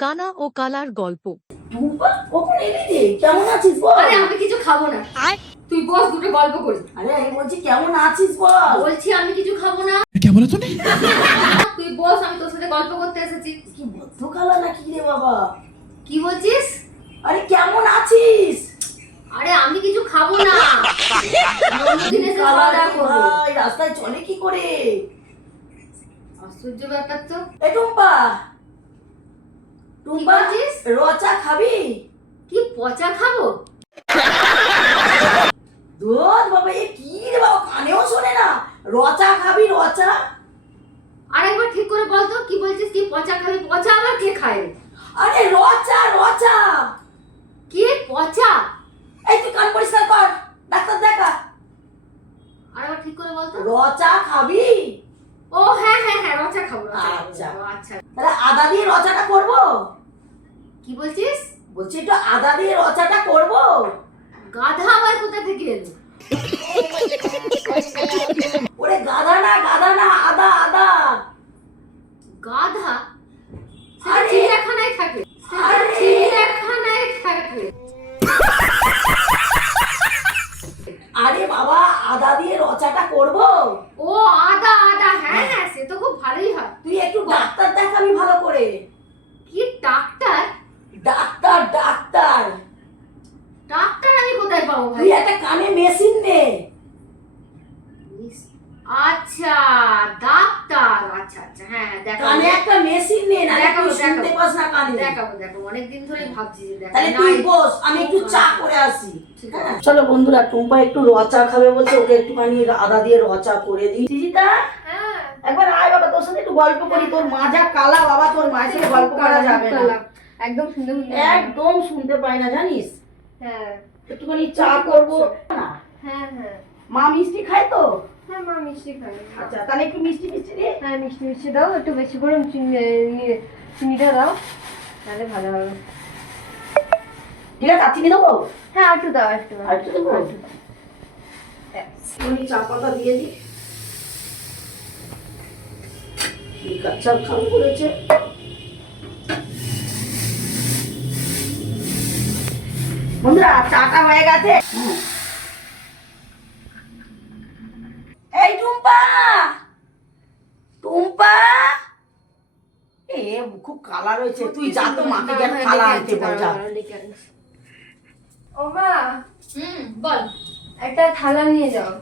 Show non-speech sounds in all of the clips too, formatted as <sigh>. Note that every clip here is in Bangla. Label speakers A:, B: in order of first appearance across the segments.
A: কানা ও কালার গল্প।
B: এলি কেমন আছিস বল?
C: আরে আমি কিছু খাব না। তুই বস দুটো গল্প
B: আরে আমি বলছি কেমন আছিস বল?
C: বলছি আমি কিছু খাব না। <laughs> তুই বস আমি তোর সাথে গল্প করতে এসেছি।
B: কি বদ্ধ নাকি রে বাবা?
C: কি বলছিস?
B: আরে কেমন আছিস?
C: আরে আমি কিছু খাব না।
B: দিনে রাস্তায় চলে কি করে?
C: আশ্চর্য ব্যাপার তো।
B: এ টুম্পা টুম্পা
C: বলছিস?
B: রচা খাবি?
C: কি পচা খাব?
B: দুধ বাবা এ কি রে বাবা কানেও শোনে না। রচা খাবি রচা?
C: আরেকবার ঠিক করে বল তো কি বলছিস কি পচা খাবি? পচা আবার কে খায়?
B: আরে রচা রচা।
C: কি পচা?
B: এই তুই কান পরিষ্কার কর ডাক্তার দেখা।
C: আরেকবার ঠিক করে বল তো
B: রচা খাবি?
C: ও হ্যাঁ হ্যাঁ হ্যাঁ রচা খাব
B: আচ্ছা।
C: আচ্ছা।
B: তাহলে আদা দিয়ে রচাটা করব?
C: কি বলছিস?
B: বলছি একটু আদা দিয়ে রচাটা করব
C: গাধা আবার কোথা থেকে এলো
B: ওরে গাদা না গাদা না আদা আদা
C: গাধা সেটা
B: আরে!
C: চিড়িয়াখানায় থাকে সেটা
B: আরে!
C: চিড়িয়াখানায় থাকে
B: আরে বাবা আদা দিয়ে রচাটা করব
C: ও আদা আদা হ্যাঁ হ্যাঁ সে তো খুব ভালোই হয়
B: তুই একটু ডাক্তার দেখাবি ভালো করে
C: কি ডাক্তার
B: ডাক্তার ডাক্তার
C: ডাক্তার আমি কোথায় পাবো ভাই
B: তুই একটা কানে মেশিন
C: আচ্ছা ডাক্তার আচ্ছা আচ্ছা হ্যাঁ হ্যাঁ
B: কানে একটা মেশিন নে না
C: দেখাবো,
B: শুনতে পাস না কানে।
C: দেখাবো দেখাবো অনেকদিন ধরেই ভাবছি যে দেখাবো।
B: তাহলে তুই বস আমি একটু চা করে আসি।
C: ঠিক
B: হ্যাঁ। চলো বন্ধুরা টুম্পা একটু রচা খাবে বলছে ওকে একটুখানি আদা দিয়ে রচা করে দিই।
C: হ্যাঁ।
B: একবার আয় বাবা তোর সাথে একটু গল্প করি তোর মা যা কালা বাবা তোর মায়ের সাথে গল্প করা যাবে না।
C: একদম
B: একদম শুনতে পাই না জানিস?
C: হ্যাঁ।
B: একটুখানি চা করব। না?
C: হ্যাঁ হ্যাঁ।
B: মা মিষ্টি খায় তো?
C: হ্যাঁ মা মিষ্টি খাই
B: আচ্ছা তাহলে একটু মিষ্টি মিষ্টি দে।
C: হ্যাঁ মিষ্টি মিষ্টি দাও একটু বেশি করে চিনি চিনিটা দাও তাহলে ভালো হবে।
B: ঠিক আছে চিনি দেবো?
C: হ্যাঁ একটু দাও একটু
B: একটু দেবো?
C: একটু
B: চা পাতা দিয়ে দিই কি কাচ্চা খাবি বন্ধুরা চাটা হয়ে গেছে। এই টুম্পা! টুম্পা! এ খুব কালা রয়েছে। তুই যা তো মাকে গিয়ে
C: হ্যাঁ,
B: কালা আনতে
C: আনছি,
B: বল যা।
C: ও মা! হুম বল। একটা থালা নিয়ে যাও।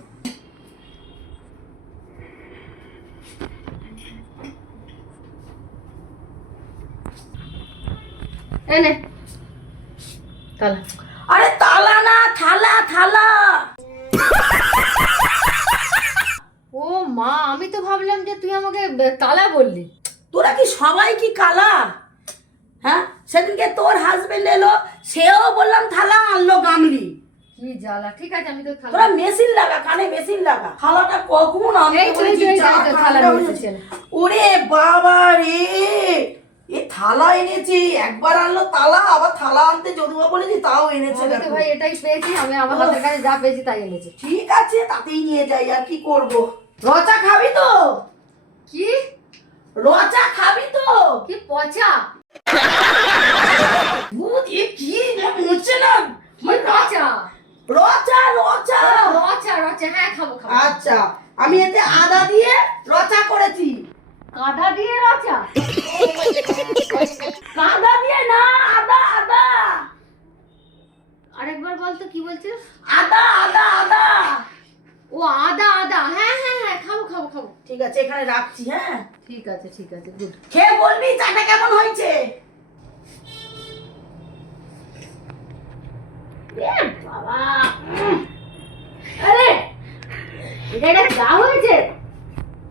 C: এনে। থালা।
B: তালা না থালা থালা।
C: ও মা আমি তো ভাবলাম যে তুই আমাকে তালা বললি।
B: তোরা কি সবাই কি কালা? হ্যাঁ? সেদিনকে তোর হাজবেন্ড এলো সেও বললাম থালা আনলো গামলি।
C: কি জ্বালা ঠিক আছে আমি তো থালা
B: তোরা মেশিন লাগা কানে মেশিন লাগা। থালাটা কখন
C: থালা।
B: যাচ্ছে। ওরে বাবা রে এ থালা এনেছি একবার আনলো তালা আবার থালা আনতে যদুয়া বলেছি তাও এনেছে।
C: ভাই এটাই পেয়েছি আমি আমার হাতের কাছে যা পেয়েছি তাই এনেছি।
B: ঠিক আছে তাতেই নিয়ে যাই আর কি করব? রচা খাবি তো?
C: কি?
B: রচা খাবি তো?
C: কি পচা?
B: দুধ এ কি? মুছে না।
C: কি পচা?
B: রচা রচা।
C: রচা রচা হ্যাঁ খাব খাব।
B: আচ্ছা আমি এতে আদা দিয়ে রচা করেছি
C: কাদা দিয়ে রচা
B: কাদা দিয়ে না আদা আদা
C: আরেকবার বল তো কি বলছিস
B: আদা আদা আদা।
C: ও আদা আদা। হ্যাঁ হ্যাঁ হ্যাঁ খাব খাব খাব।
B: ঠিক আছে এখানে রাখছি হ্যাঁ?
C: ঠিক আছে ঠিক আছে গুড
B: খেয়ে বলবি চাটা কেমন হয়েছে? বাবা
C: আরে এটা একটা চা হয়েছে?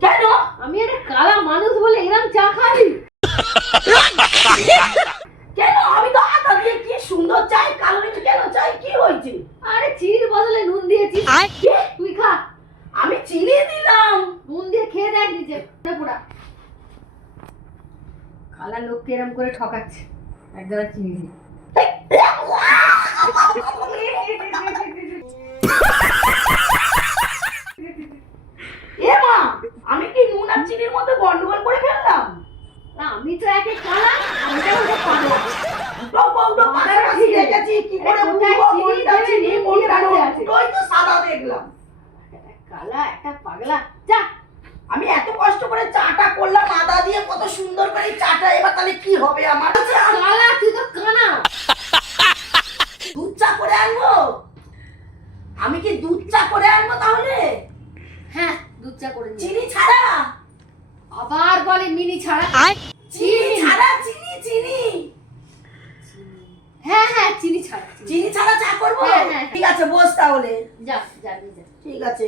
B: কেন?
C: আমি একটা কালা মানুষ বলে এরকম চা খাবি
B: কেন আমি তো আদা দিয়ে কি সুন্দর চাই কালো কেন চাই কি হয়েছে
C: আরে চিনির বদলে নুন দিয়েছি
B: কে?
C: তুই খা
B: আমি চিনি দিলাম
C: নুন দিয়ে পুরা লোককে এরম করে ঠকাচ্ছে। চিনি দিয়ে।
B: আমি কি নুন আর চিনির মধ্যে গন্ডগোল করে ফেললাম?
C: না, আমি তো একে কালা আমি তো ওকে
B: করে চাটা করলাম আদা দিয়ে কত সুন্দর করে চাটা এবার তাহলে কি হবে আমার?
C: কালা তুই তো কানা।
B: দুধ চা করে আনব? আমি কি দুধ চা করে আনব তাহলে?
C: হ্যাঁ দুধ চা করে
B: চিনি ছাড়া?
C: আবার বলে মিনি ছাড়া।
B: চিনি। ছাড়া চিনি চিনি।
C: হ্যাঁ হ্যাঁ চিনি ছাড়া চিনি।
B: ছাড়া। চা করব?
C: হ্যাঁ, হ্যাঁ, হ্যাঁ।
B: ঠিক আছে বস তাহলে।
C: যা যা।
B: ঠিক আছে।